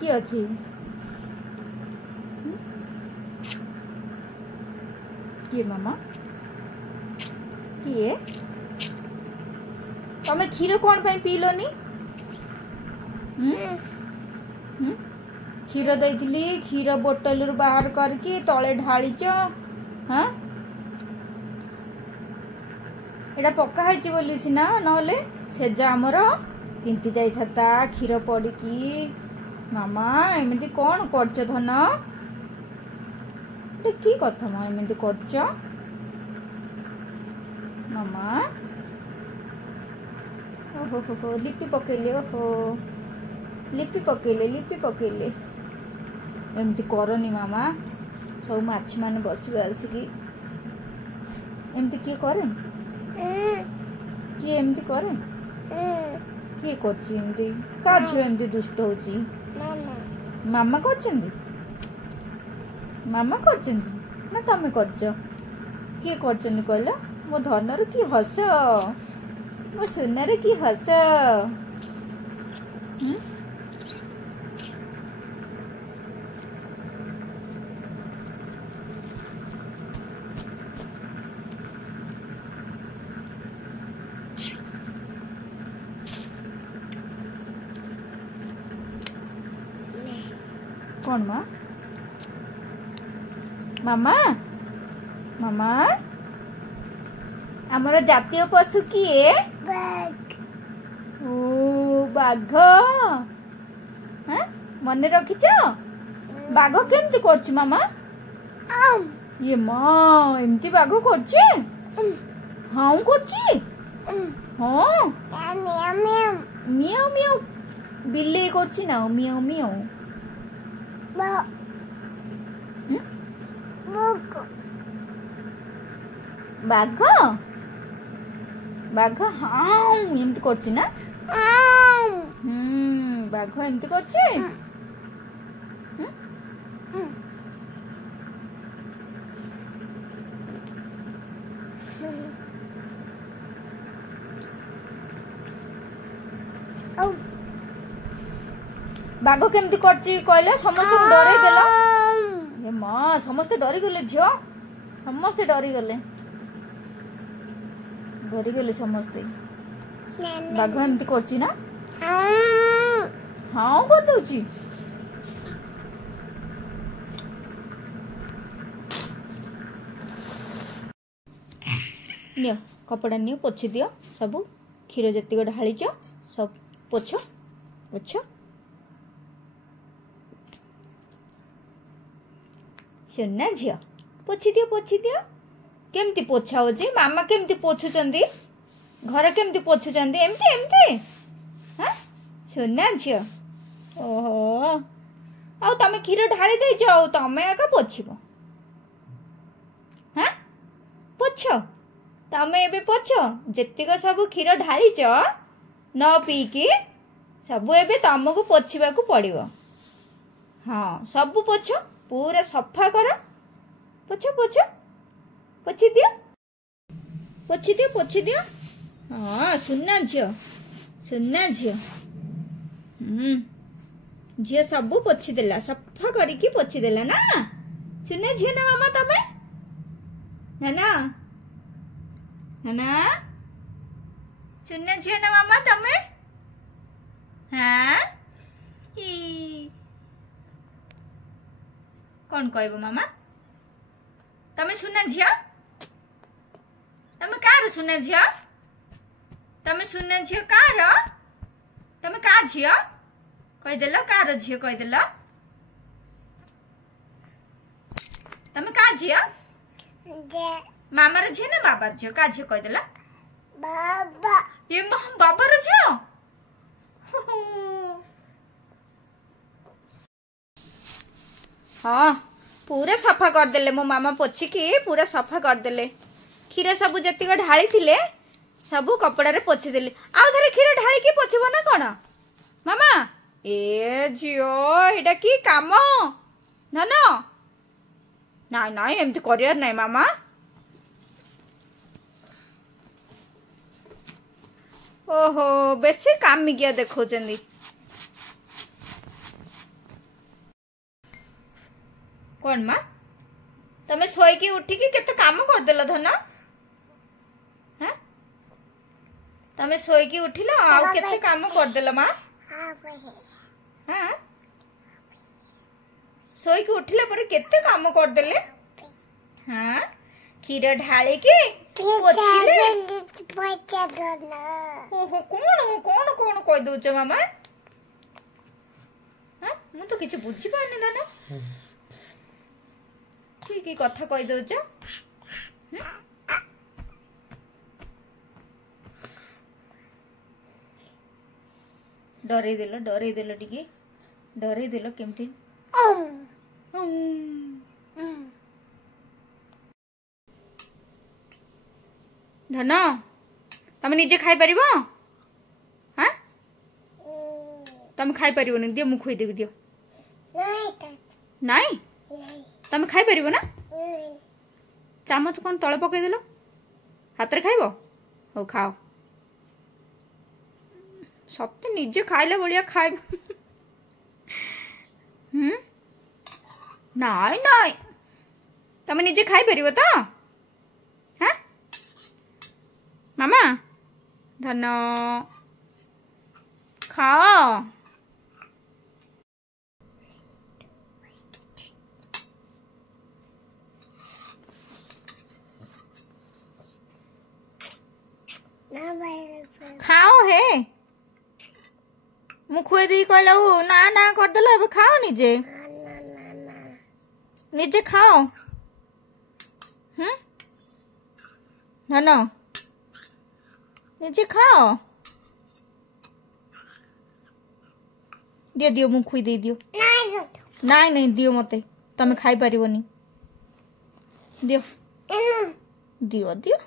किए अच्छी किए मामा किए तमें क्षीर कौन पे पीलोनी क्षीर देती क्षीर बोतल रु बाहर करके तले ढालीच हाँ एटा पकाई बोली सीना नहले सेजा आमर तिंती जाता क्षीर पड़की मामा एमती कौन करछ धन कि कथा माँ एमती करछ मामा ओहो हो लिपि पकेले ओहो लिपि पकेले एमती करनी मामा सब माछी मान बसबे आसिकी एमती किए करे किए एमती करे किए करछि एमती का झियो एमती दुष्ट होची मामा करछंती मामा करछंती ना तमे करछ किए करछनी कहला मो धनर की हस मो सुनार की हस कौन माँ मामा मामा आमर जातीय पशु किए ओ बाघ हाँ मन रखिच बाघ केमती करछि मामा ये माँ एमती बाघ करछि हाँ करछि हाँ मियाऊ मियाऊ बिल्ली करछि ना मियाऊ मियाऊ बाघ बाघ हाँ एमती करछि ना बाघ एमती करछि बाघ केमती करछि कहले समस्त डरे देला ए मां समस्त डरी गले झियो समस्त डरी गले समस्त बाघ एमती करछि ना हाँ कर दउछि नियो कपड़ा नियो पोछि दियो सब क्षीर जतिक ढालीच सब पोछ पोछ सुना झियो पोछि दियो केमती पोछा होची मामा केमती पोछुचंदी घर केमती पोछुचंदी एमती एमती हाँ सुना झियो ओहो आ तमे क्षीर ढाली देइछ आ तमे आका पोछिबो हाँ पोछ तमे एबे पोछ जेतिक सब क्षीर ढालीच न पीकी सब एबे तमको पोछिबाकू पड़िबो हाँ सब पोछ पूरा सफा कर पोछ पोछ पोछि दियो हाँ सुना झियो झियो सब पोछि देला सफा करिकी पोछि देला ना सुना झियो ना मामा तमे ना ना सुना झियो ना मामा तमे हाँ कौन कहबो मामा तमे सुना झियो तमे कार सुना झियो तमे सुना झियो कार तमे का झियो कहि देलो कार झियो कहि देलो तमे का झियो मामा रे झियो ना बाबा रे झियो का झियो कहि देलो बाबा ये बाबा रे झियो हाँ पूरा सफा करदेले मो मामा पोछिकी पूरा सफा करदेले क्षीर सब जतिक ढाली थिले सब कपड़ा रे पोछि देली आउ थरे क्षीर ढाली की पोछबो ना कोन मामा ए झियो एटा की काम ना ना नाइ नाइ एमती करियर नाइ मामा ओहो बेसी कामिकिया देखौचंदी कौन माँ तमें शोईकी उठिकी केते काम करदेल धन हाँ तमें शोईकी उठिल आउ केते काम करदेल माँ हाँ शोईकी उठिला पर केते काम करदेले हाँ क्षीर ढाली की पोछिले ओहो कौन कौन कौन कह दउछ मामा हाँ मु तो किछ बुझी पानी धन की कथा कह दउछ डरे देल टिके डरे देल केमती धन तमे निजे खाई परिबो हाँ तमे खाई परिबोनी दियो मु खुई देबी दियो नहीं तमे खाई परिबो ना चामच कौन तले पकई देलो हाथ रे खाइबो हो खाओ सत्य निजे खाइले बलिया खाइब नाई नाई तमे निजे खाई परिबो तो हाँ मामा धन खाओ खाओ हे मु खुए दी कहला ना ना कर देलो अब खाओ निजे निजे खाओ धन निजे खाओ दियो दियो मु खुई दे दियो नाई नहीं दियो मते तमे खाई परिबोनी दियो दियो दियो